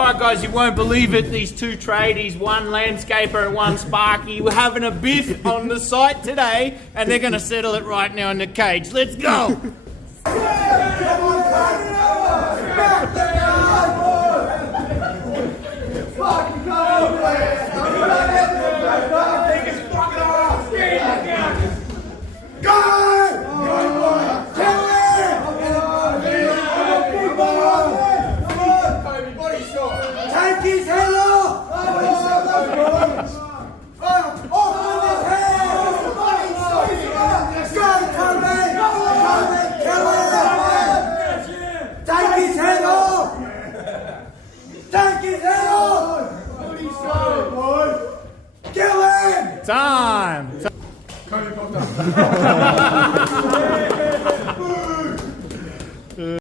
Alright guys, you won't believe it, these two tradies, one landscaper and one Sparky, we're having a biff on the site today and they're going to settle it right now in the cage. Let's go! Take his head off! Take his head off! Take his head off! Kill him! Time!